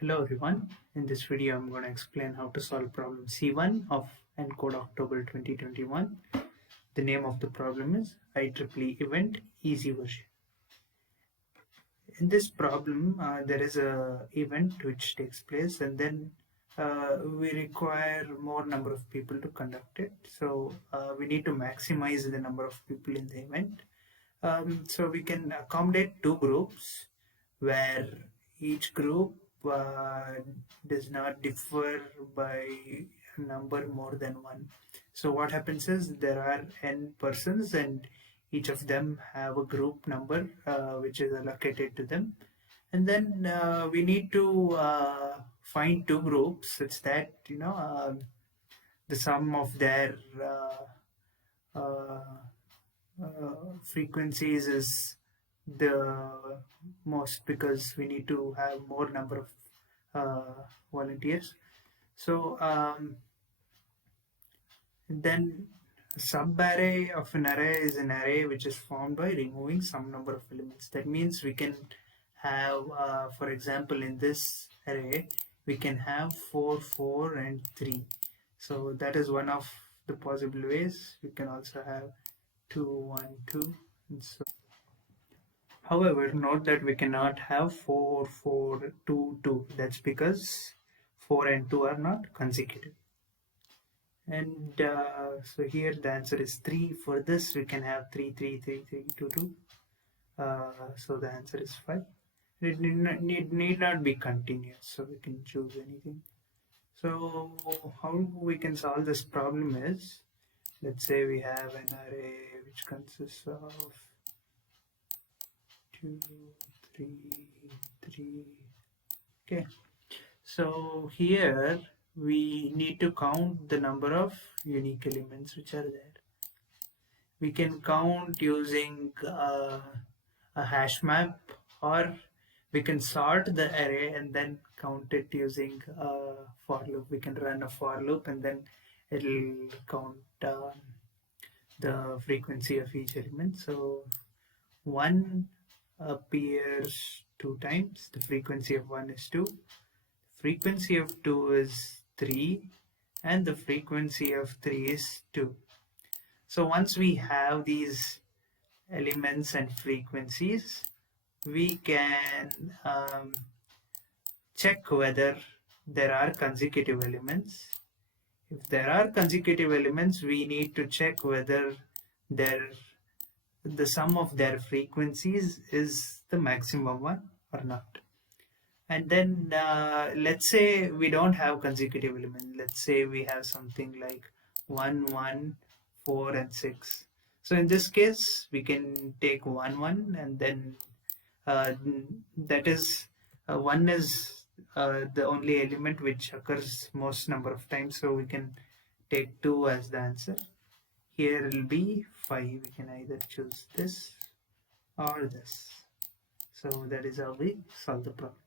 Hello everyone, in this video I'm going to explain how to solve problem C1 of ENCODE October 2021. The name of the problem is IEEE event easy version. In this problem there is a event which takes place and then we require more number of people to conduct it. So we need to maximize the number of people in the event. So we can accommodate two groups where each group does not differ by a number more than one. So what happens is there are n persons and each of them have a group number which is allocated to them, and then we need to find two groups such that the sum of their uh, frequencies is the most, because we need to have more number of volunteers. So then sub-array of an array is an array which is formed by removing some number of elements. That means we can have, for example, in this array, we can have 4, 4 and 3. So that is one of the possible ways. We can also have 2, 1, 2 and so. However, note that we cannot have 4, 4, 2, 2. That's because 4 and 2 are not consecutive. And so here the answer is 3. For this we can have 3, 3, 3, 3, 2, 2. So the answer is 5. It need not be continuous, so we can choose anything. So how we can solve this problem is, let's say we have an array which consists of 2, 3, 3. Okay, so here we need to count the number of unique elements which are there. We can count using a hash map, or we can sort the array and then count it using a for loop. We can run a for loop and then it'll count the frequency of each element. So 1 appears 2 times. The frequency of 1 is 2. Frequency of 2 is 3, and the frequency of 3 is 2. So once we have these elements and frequencies, we can check whether there are consecutive elements. If there are consecutive elements, we need to check whether the sum of their frequencies is the maximum one or not. And then let's say we don't have consecutive elements. Let's say we have something like 1, 1, 4 and 6. So in this case we can take 1, 1, and then that is 1 is the only element which occurs most number of times, so we can take 2 as the answer. Here it will be 5. We can either choose this or this. So that is how we solve the problem.